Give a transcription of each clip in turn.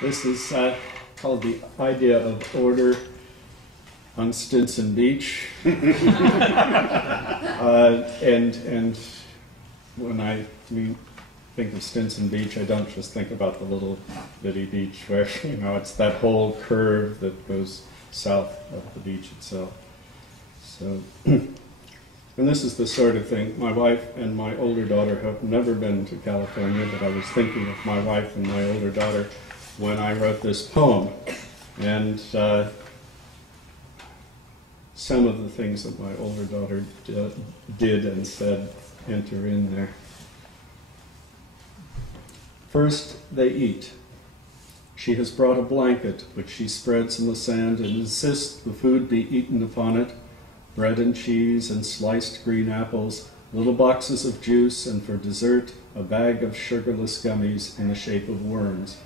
This is called the idea of order on Stinson Beach. And when we think of Stinson Beach, I don't just think about the little bitty beach where, it's that whole curve that goes south of the beach itself. So, and this is the sort of thing, my wife and my older daughter have never been to California, but I was thinking of my wife and my older daughter when I wrote this poem. And some of the things that my older daughter did and said enter in there. First, they eat. She has brought a blanket, which she spreads in the sand and insists the food be eaten upon it, bread and cheese and sliced green apples, little boxes of juice, and for dessert, a bag of sugarless gummies in the shape of worms.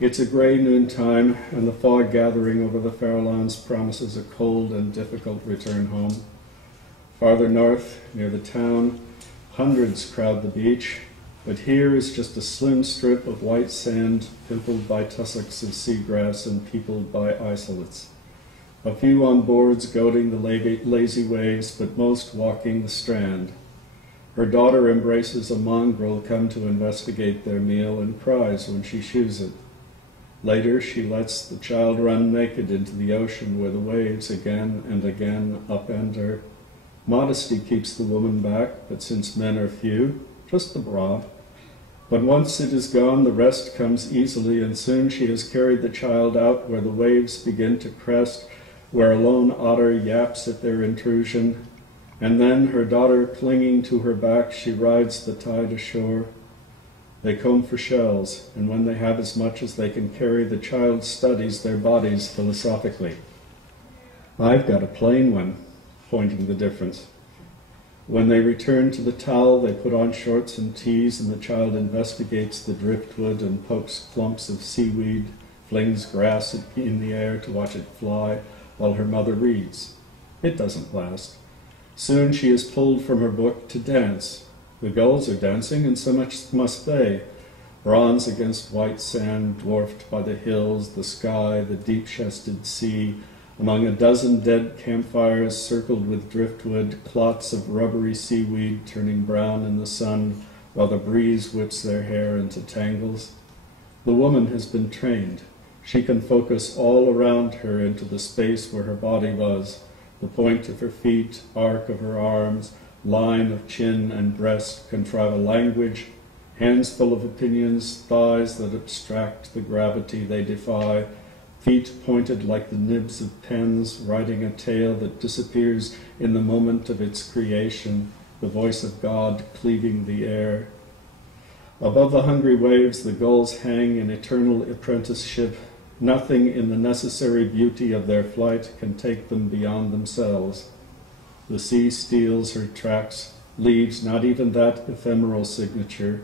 It's a gray noontime, and the fog gathering over the Farallones promises a cold and difficult return home. Farther north, near the town, hundreds crowd the beach, but here is just a slim strip of white sand pimpled by tussocks of seagrass and peopled by isolates. A few on boards goading the lazy waves, but most walking the strand. Her daughter embraces a mongrel come to investigate their meal and cries when she shoos it. Later, she lets the child run naked into the ocean where the waves again and again upend her. Modesty keeps the woman back, but since men are few, just the bra. But once it is gone, the rest comes easily, and soon she has carried the child out where the waves begin to crest, where a lone otter yaps at their intrusion, and then, her daughter clinging to her back, she rides the tide ashore. They comb for shells, and when they have as much as they can carry, the child studies their bodies philosophically. I've got a plain one, pointing the difference. When they return to the towel, they put on shorts and tees, and the child investigates the driftwood and pokes clumps of seaweed, flings grass in the air to watch it fly, while her mother reads. It doesn't last. Soon she is pulled from her book to dance. The gulls are dancing, and so much must they. Bronze against white sand, dwarfed by the hills, the sky, the deep-chested sea, among a dozen dead campfires circled with driftwood, clots of rubbery seaweed turning brown in the sun, while the breeze whips their hair into tangles. The woman has been trained. She can focus all around her into the space where her body was, the point of her feet, arc of her arms, line of chin and breast, contrive a language, hands full of opinions, thighs that abstract the gravity they defy, feet pointed like the nibs of pens, writing a tale that disappears in the moment of its creation, the voice of God cleaving the air. Above the hungry waves, the gulls hang in eternal apprenticeship. Nothing in the necessary beauty of their flight can take them beyond themselves. The sea steals her tracks, leaves not even that ephemeral signature.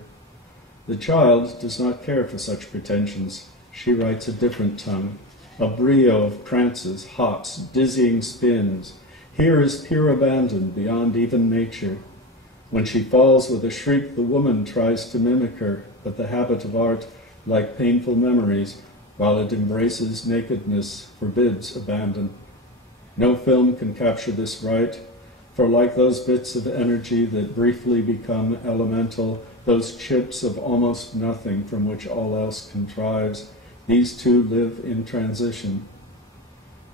The child does not care for such pretensions. She writes a different tongue, a brio of prances, hops, dizzying spins. Here is pure abandon beyond even nature. When she falls with a shriek, the woman tries to mimic her, but the habit of art, like painful memories, while it embraces nakedness, forbids abandon. No film can capture this right, for like those bits of energy that briefly become elemental, those chips of almost nothing from which all else contrives, these two live in transition.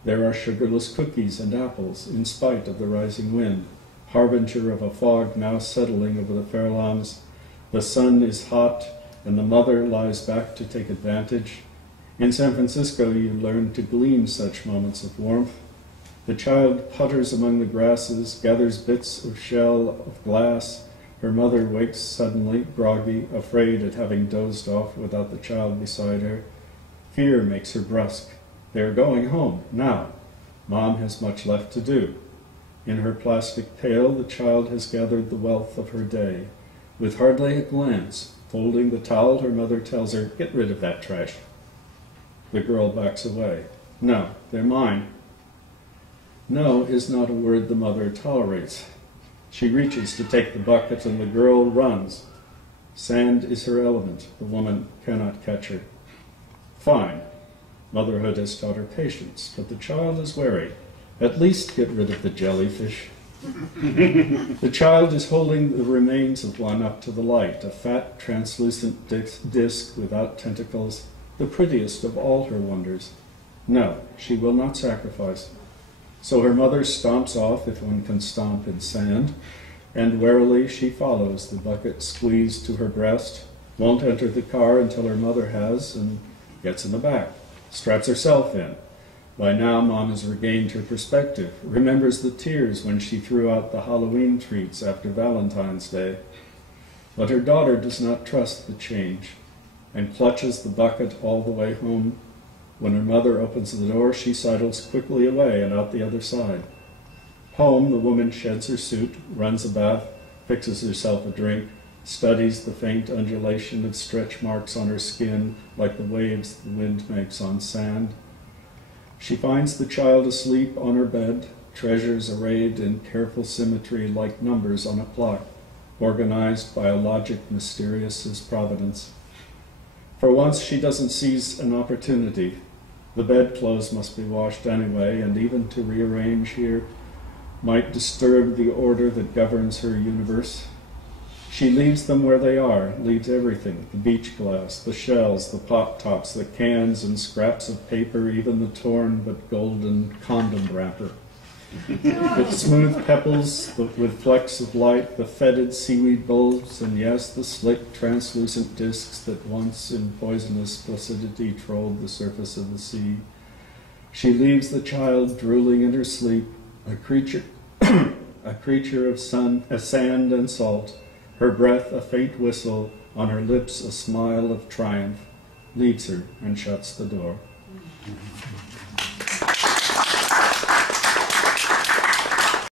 There are sugarless cookies and apples, in spite of the rising wind, harbinger of a fog now settling over the Farallones. The sun is hot, and the mother lies back to take advantage. In San Francisco, you learn to glean such moments of warmth. The child putters among the grasses, gathers bits of shell of glass. Her mother wakes suddenly, groggy, afraid at having dozed off without the child beside her. Fear makes her brusque. They are going home, now. Mom has much left to do. In her plastic pail, the child has gathered the wealth of her day. With hardly a glance, folding the towel, her mother tells her, "Get rid of that trash." The girl backs away. "No, they're mine." No is not a word the mother tolerates. She reaches to take the bucket, and the girl runs. Sand is her element. The woman cannot catch her. Fine. Motherhood has taught her patience, but the child is wary. At least get rid of the jellyfish. The child is holding the remains of one up to the light, a fat, translucent disc without tentacles, the prettiest of all her wonders. No, she will not sacrifice. So her mother stomps off, if one can stomp in sand, and warily she follows, the bucket squeezed to her breast, won't enter the car until her mother has, and gets in the back, straps herself in. By now, Mom has regained her perspective, remembers the tears when she threw out the Halloween treats after Valentine's Day. But her daughter does not trust the change, and clutches the bucket all the way home. When her mother opens the door, she sidles quickly away and out the other side. Home, the woman sheds her suit, runs a bath, fixes herself a drink, studies the faint undulation of stretch marks on her skin like the waves the wind makes on sand. She finds the child asleep on her bed, treasures arrayed in careful symmetry like numbers on a clock, organized by a logic mysterious as providence. For once she doesn't seize an opportunity. The bedclothes must be washed anyway, and even to rearrange here might disturb the order that governs her universe. She leaves them where they are, leaves everything, the beach glass, the shells, the pop tops, the cans and scraps of paper, even the torn but golden condom wrapper. With smooth pebbles, with flecks of light, the fetid seaweed bulbs, and yes, the slick, translucent discs that once in poisonous placidity trolled the surface of the sea. She leaves the child drooling in her sleep, a creature of sand and salt, her breath a faint whistle, on her lips a smile of triumph, leaves her and shuts the door.